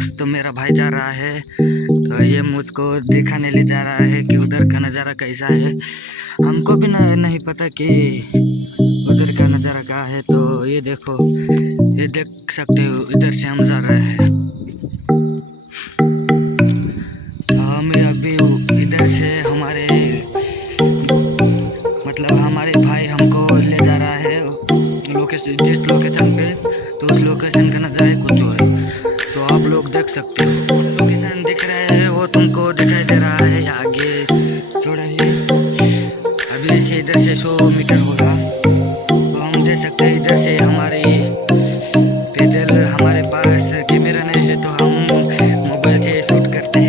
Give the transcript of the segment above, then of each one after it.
दोस्त मेरा भाई जा रहा है, तो ये मुझको दिखाने ले जा रहा है कि उधर का नज़ारा कैसा है। हमको भी नहीं पता कि उधर का नज़ारा क्या है। तो ये देखो, ये देख सकते हो, इधर से हम जा रहे हैं। हम अभी इधर से हमारे हमारे भाई हमको ले जा रहा है जिस लोकेशन पे, तो उस लोकेशन का नज़ारा है कुछ और। तो आप लोग देख सकते हो, लोकेशन दिख रहा है वो तुमको दिखाई दे रहा है आगे थोड़ा ही। अभी से इधर से 100 मीटर होगा, तो हम देख सकते हैं इधर से हमारे पैदल हमारे पास कैमरा नहीं है, तो हम मोबाइल से शूट करते हैं।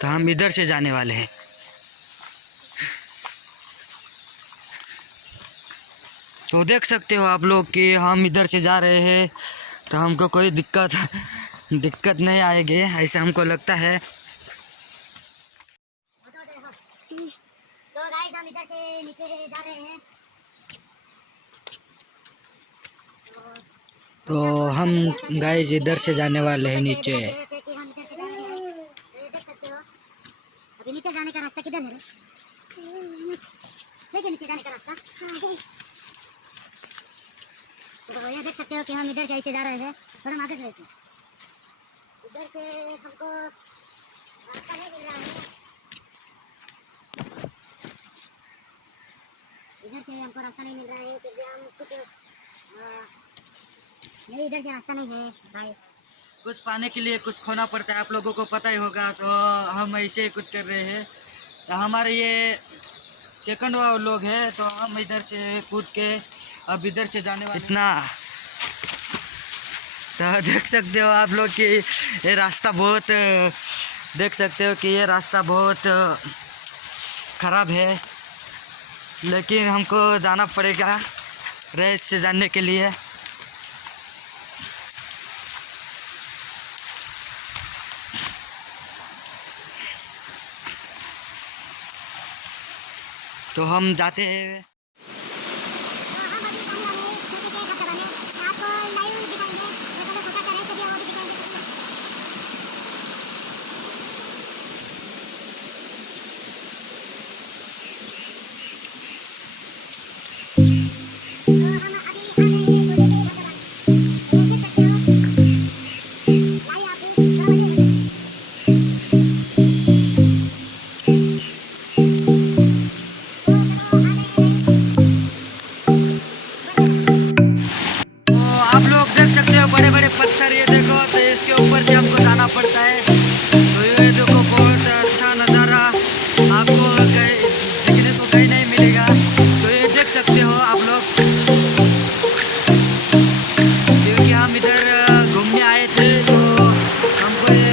तो हम इधर से जाने वाले हैं। तो देख सकते हो आप लोग कि हम इधर से जा रहे हैं, तो हमको कोई दिक्कत नहीं आएगी, ऐसा हमको लगता है। तो गाइस हम इधर से नीचे जा रहे हैं। तो हम गाइस इधर से जाने वाले हैं नीचे। अभी नीचे जाने का रास्ता किधर है? देखिए नीचे जाने का रास्ता। तो ये देख सकते हो कि हम इधर से ऐसे जा रहे हैं, थोड़ा आगे से। इधर से हमको रास्ता नहीं मिल रहा है, इधर से हमको रास्ता नहीं मिल रहा है, फिर भी हम कुछ नहीं, इधर से रास्ता नहीं है भाई। कुछ पाने के लिए कुछ खोना पड़ता है, आप लोगों को पता ही होगा। तो हम ऐसे कुछ कर रहे हैं। तो हमारे ये सेकंड लोग हैं, तो हम इधर से कूद के अब इधर से जाने वाले इतना। तो देख सकते हो आप लोग कि ये रास्ता बहुत, देख सकते हो कि ये रास्ता बहुत ख़राब है, लेकिन हमको जाना पड़ेगा रेस से जाने के लिए। तो हम जाते हैं। तो हम अभी पानी वाले छोटे से धबधबा में आपको लाइव दिखाएंगे। तो चलो फोकस करें तो भी वो भी दिखाएंगे। तो हम अभी आ गए हैं छोटे से धबधबा में। ये देख सकते हो। लाइव आप भी थोड़ा मजे लीजिए। तो चलो आ गए हैं। तो आप लोग देख सकते हो बड़े बड़े पत्थर, ये देखो। तो इसके ऊपर से हमको जाना पड़ता है। तो ये देखो बहुत अच्छा नज़ारा आपको कहीं देखने को कहीं नहीं मिलेगा। तो ये देख सकते हो आप लोग, क्योंकि हम इधर घूमने आए थे तो हमको ये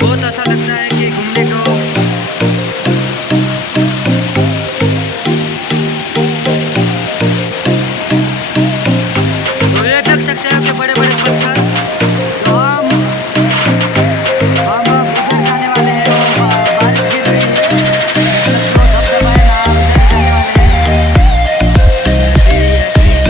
बहुत अच्छा लगता है कि घूमने को। तो ये देख सकते हो कि बड़े बड़े पत्थर। तो हम उधर जाने वाले हैं। बारिश गिर रही है तो धबधबा है ना, हम उधर जाने वाले हैं। ऐसे ही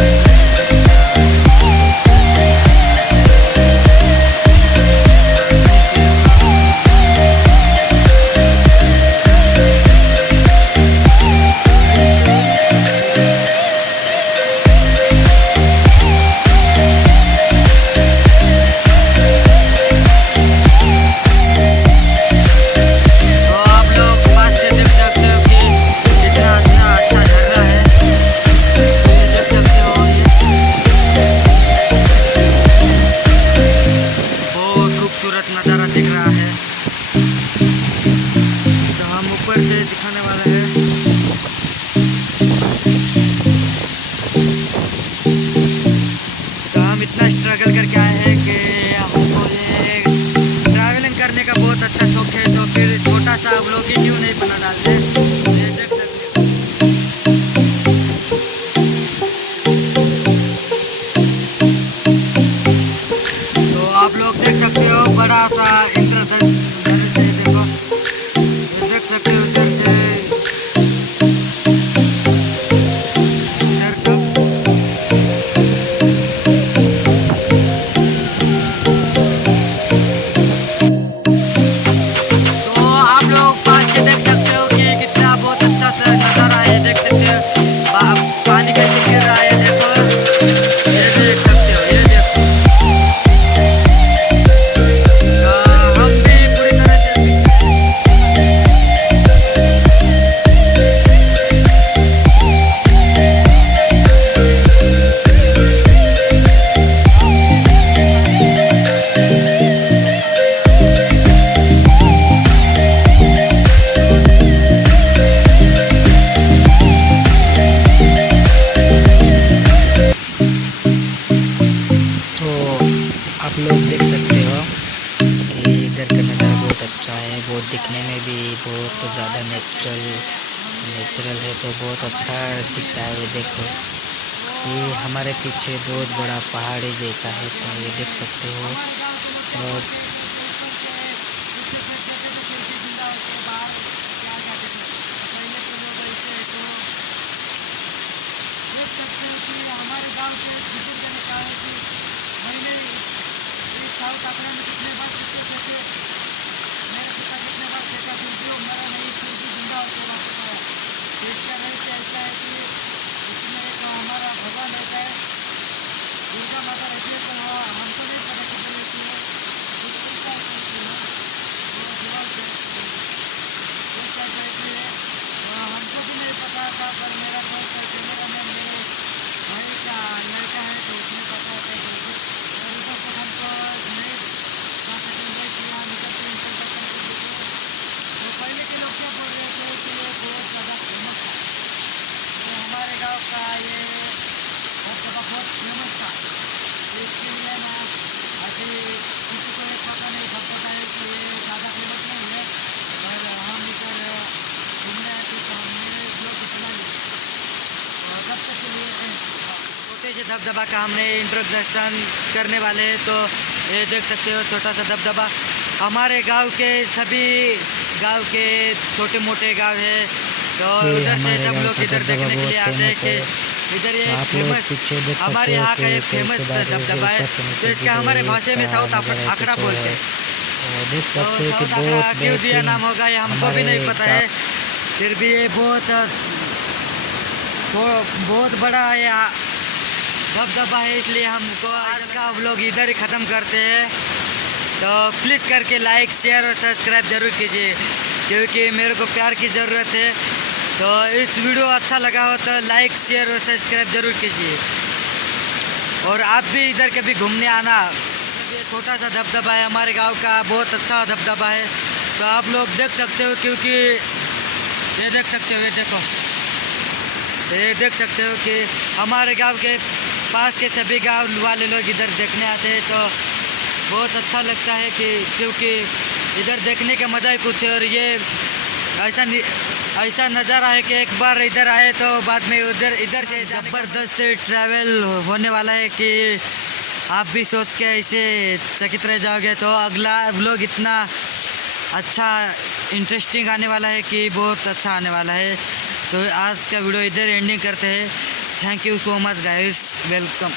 तो आप लोग पास से देख सकते हो कि कितना अच्छा झरना है। ये देख सकते हो, ये बहुत खूबसूरत नज़ारा दिख रहा है। तो हम ऊपर से दिखाने वाले हैं। तो हम इतना स्ट्रगल करके आए हैं कि हमको ये ट्रैवलिंग करने का बहुत अच्छा शौक है। तो फिर छोटा सा आप लोग ही क्यों नहीं बना डालते। ये देख सकते हो। तो आप लोग देख सकते हो बड़ा सा इंद्रधनुष है, देखो। ये देख सकते हो उधर से इधर तक। तो आप लोग पास से देख सकते हो कि कितना बहुत अच्छा सा नज़ारा है। देख सकते हो पानी कैसे गिर रहा है, देखो। ये देख सकते हो, ये देखो। हम भी पूरी तरह से तो आप लोग देख सकते हो कि इधर का नज़ारा बहुत अच्छा है। बहुत दिखने में भी बहुत ज़्यादा नेचुरल है। तो बहुत अच्छा दिखता है। ये देखो, ये हमारे पीछे बहुत बड़ा पहाड़ी जैसा है। तो ये देख सकते हो। और धबधबा का हमने इंट्रोडक्शन करने वाले हैं। तो ये देख सकते हो छोटा सा धबधबा। हमारे गांव के सभी गांव के छोटे मोटे गांव है तो ये उधर से हमारे सब गाँव लोग का इधर दबदबा देखने के लिए बहुत आते हैं फेमस कि है। इधर ये आप लोग फेमस पीछे देख सकते हमारे हो यहाँ का कि एक फेमस कैसे बारिश दबदबा है, ऊपर से नीचे तो इसका गिर हमारे रही है, भाषा में इसका साउथ नज़ारा आंकड़ा कुछ और बोलते है। हैं। और देख तो सकते हो कि साउथ बहुत आंकड़ा क्यों दिया बेहतरीन नाम होगा ये हमको भी हमारे नहीं पता है, फिर भी ये बहुत बड़ा ये दबदबा है, इसलिए हमको आज का व्लॉग इधर ही ख़त्म करते हैं। तो प्लीज़ करके लाइक शेयर और सब्सक्राइब ज़रूर कीजिए, क्योंकि मेरे को प्यार की ज़रूरत है। तो इस वीडियो अच्छा लगा हो तो लाइक शेयर और सब्सक्राइब ज़रूर कीजिए, और आप भी इधर कभी घूमने आना। ये छोटा सा दबदबा है हमारे गांव का, बहुत अच्छा दबदबा है, तो आप लोग देख सकते हो, क्योंकि ये देख सकते हो, ये देख सकते हो कि हमारे गांव के पास के सभी गांव वाले लोग इधर देखने आते हैं। तो बहुत अच्छा लगता है कि क्योंकि इधर देखने का मज़ा ही कुछ है, और ये ऐसा नज़ारा है कि एक बार इधर आए तो बाद में इधर से ज़बरदस्त ट्रैवल होने वाला है कि आप भी सोच के ऐसे चकित रह जाओगे। तो अगला व्लॉग इतना अच्छा इंटरेस्टिंग आने वाला है कि बहुत अच्छा आने वाला है। तो आज का वीडियो इधर एंडिंग करते हैं। Thank you so much guys, welcome.